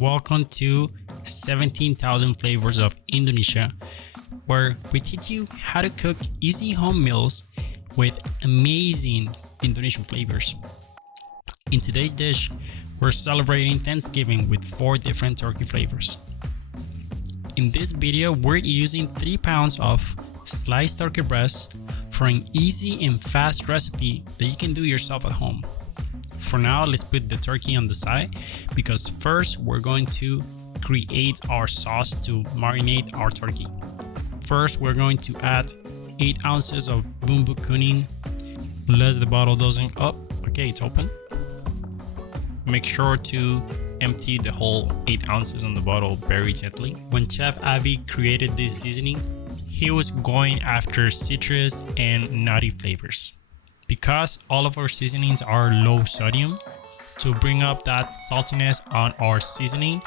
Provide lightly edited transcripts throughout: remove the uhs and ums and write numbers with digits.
Welcome to 17,000 Flavors of Indonesia, where we teach you how to cook easy home meals with amazing Indonesian flavors. In today's dish, we're celebrating Thanksgiving with 4 different turkey flavors. In this video, we're using 3 pounds of sliced turkey breast for an easy and fast recipe that you can do yourself at home. For now, let's put the turkey on the side because first we're going to create our sauce to marinate our turkey. First, we're going to add 8 ounces of bumbu kuning. Unless the bottle doesn't, okay, it's open. Make sure to empty the whole 8 ounces on the bottle very gently. When Chef Avi created this seasoning, he was going after citrus and nutty flavors. Because all of our seasonings are low sodium, to bring up that saltiness on our seasoning,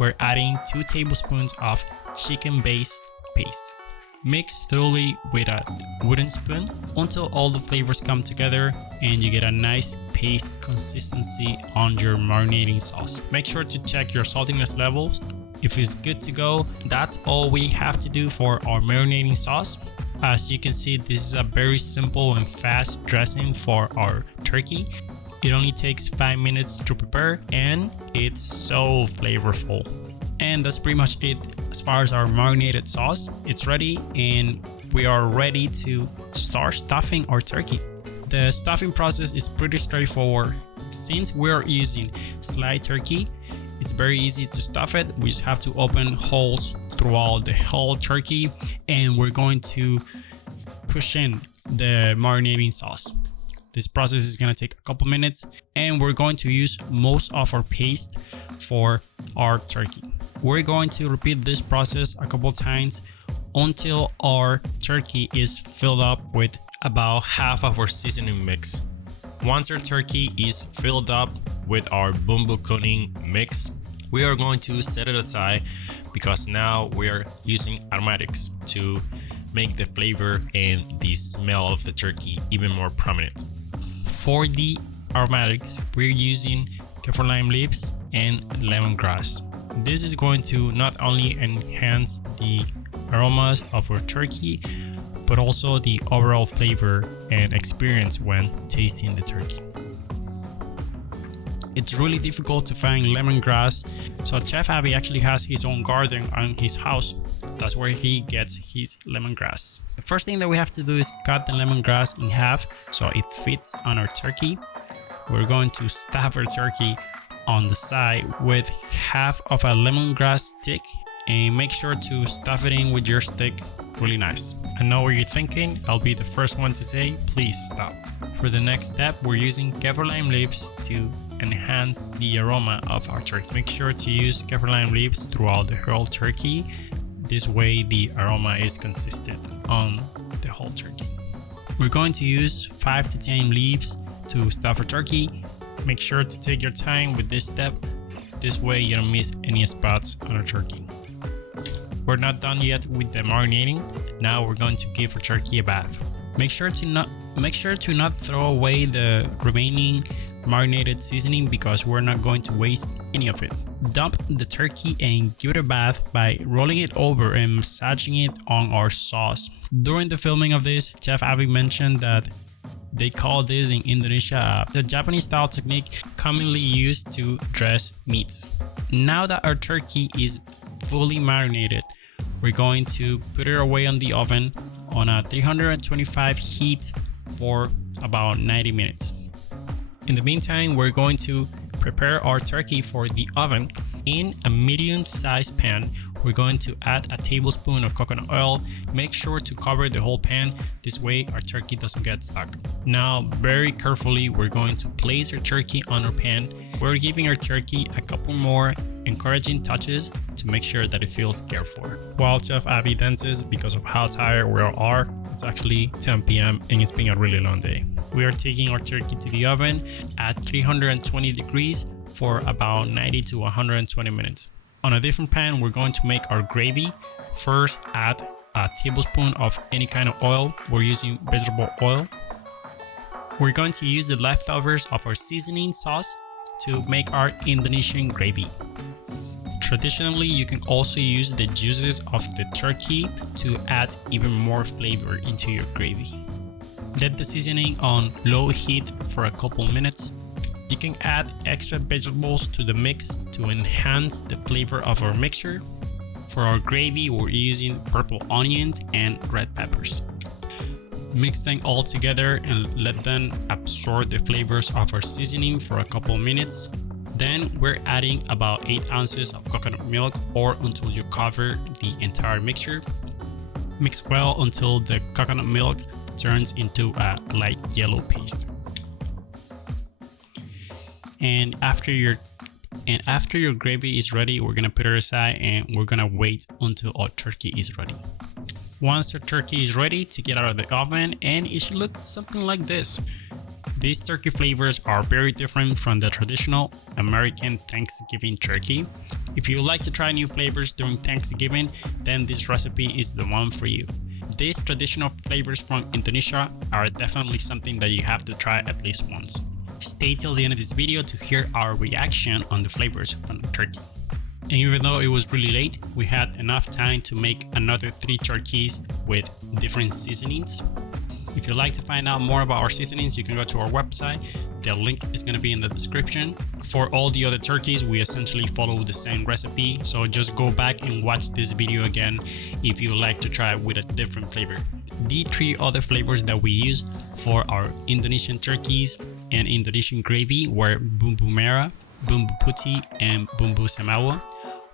we're adding 2 tablespoons of chicken-based paste. Mix thoroughly with a wooden spoon until all the flavors come together and you get a nice paste consistency on your marinating sauce. Make sure to check your saltiness levels. If it's good to go, that's all we have to do for our marinating sauce. As you can see, this is a very simple and fast dressing for our turkey. It only takes 5 minutes to prepare and it's so flavorful. And that's pretty much it as far as our marinated sauce. It's ready and we are ready to start stuffing our turkey. The stuffing process is pretty straightforward. Since we're using sliced turkey, it's very easy to stuff it. We just have to open holes throughout the whole turkey and we're going to push in the marinating sauce. This process is going to take a couple minutes and we're going to use most of our paste for our turkey. We're going to repeat this process a couple times until our turkey is filled up with about half of our seasoning mix. Once our turkey is filled up with our bumbu kuning mix, we are going to set it aside because now we are using aromatics to make the flavor and the smell of the turkey even more prominent. For the aromatics, we're using kaffir lime leaves and lemongrass. This is going to not only enhance the aromas of our turkey, but also the overall flavor and experience when tasting the turkey. It's really difficult to find lemongrass, so Chef Abby actually has his own garden on his house. That's where he gets his lemongrass. The first thing that we have to do is cut the lemongrass in half so it fits on our turkey. We're going to stuff our turkey on the side with half of a lemongrass stick and make sure to stuff it in with your stick really nice. I know what you're thinking, I'll be the first one to say, please stop. For the next step, we're using kaffir lime leaves to enhance the aroma of our turkey. Make sure to use kaffir lime leaves throughout the whole turkey. This way the aroma is consistent on the whole turkey. We're going to use 5 to 10 leaves to stuff our turkey. Make sure to take your time with this step. This way you don't miss any spots on our turkey. We're not done yet with the marinating. Now we're going to give our turkey a bath. Make sure to not throw away the remaining marinated seasoning because we're not going to waste any of it. Dump the turkey and give it a bath by rolling it over and massaging it on our sauce. During the filming of this, Chef Abby mentioned that they call this in Indonesia the Japanese style technique commonly used to dress meats. Now that our turkey is fully marinated, we're going to put it away on the oven on a 325 heat for about 90 minutes. In the meantime, we're going to prepare our turkey for the oven. In a medium-sized pan, we're going to add a tablespoon of coconut oil. Make sure to cover the whole pan. This way our turkey doesn't get stuck. Now, very carefully, we're going to place our turkey on our pan. We're giving our turkey a couple more encouraging touches to make sure that it feels cared for. While Chef Abby dances because of how tired we are, it's actually 10 p.m. and it's been a really long day. We are taking our turkey to the oven at 320 degrees for about 90 to 120 minutes. On a different pan, we're going to make our gravy. First, add a tablespoon of any kind of oil. We're using vegetable oil. We're going to use the leftovers of our seasoning sauce to make our Indonesian gravy. Traditionally, you can also use the juices of the turkey to add even more flavor into your gravy. Let the seasoning on low heat for a couple minutes. You can add extra vegetables to the mix to enhance the flavor of our mixture. For our gravy, we're using purple onions and red peppers. Mix them all together and let them absorb the flavors of our seasoning for a couple minutes. Then we're adding about 8 ounces of coconut milk or until you cover the entire mixture. Mix well until the coconut milk turns into a light yellow paste. And after your gravy is ready, we're gonna put it aside and we're gonna wait until our turkey is ready. Once our turkey is ready, take it out of the oven and it should look something like this. These turkey flavors are very different from the traditional American Thanksgiving turkey. If you like to try new flavors during Thanksgiving, then this recipe is the one for you. These traditional flavors from Indonesia are definitely something that you have to try at least once. Stay till the end of this video to hear our reaction on the flavors from the turkey. And even though it was really late, we had enough time to make another 3 turkeys with different seasonings. If you'd like to find out more about our seasonings, you can go to our website. The link is going to be in the description. For all the other turkeys, we essentially follow the same recipe, so just go back and watch this video again if you like to try with a different flavor. The 3 other flavors that we use for our Indonesian turkeys and Indonesian gravy were bumbu merah, bumbu putih, and bumbu semawa.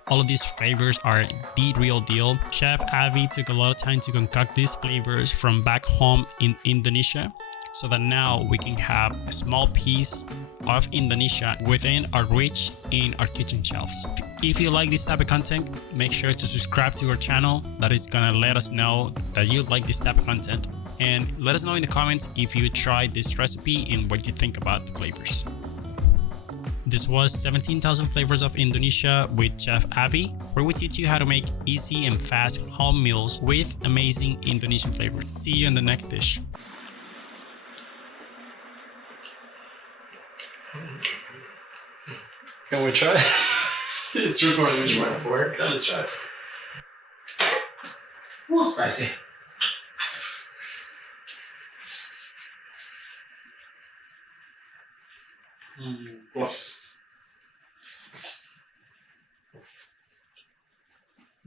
All of these flavors are the real deal. Chef Avi took a lot of time to concoct these flavors from back home in Indonesia, so that now we can have a small piece of Indonesia within our reach in our kitchen shelves. If you like this type of content, make sure to subscribe to our channel. That is gonna let us know that you like this type of content. And let us know in the comments if you tried this recipe and what you think about the flavors. This was 17,000 Flavors of Indonesia with Chef Avi, where we teach you how to make easy and fast home meals with amazing Indonesian flavors. See you in the next dish. Can we try? It's recording with my work. Let's try. Ooh, spicy.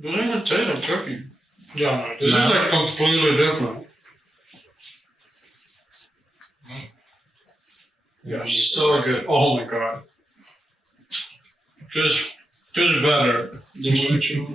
Doesn't even taste like turkey. Yeah, no, this is like completely different. Yeah, so good. Oh my god. Just better than what you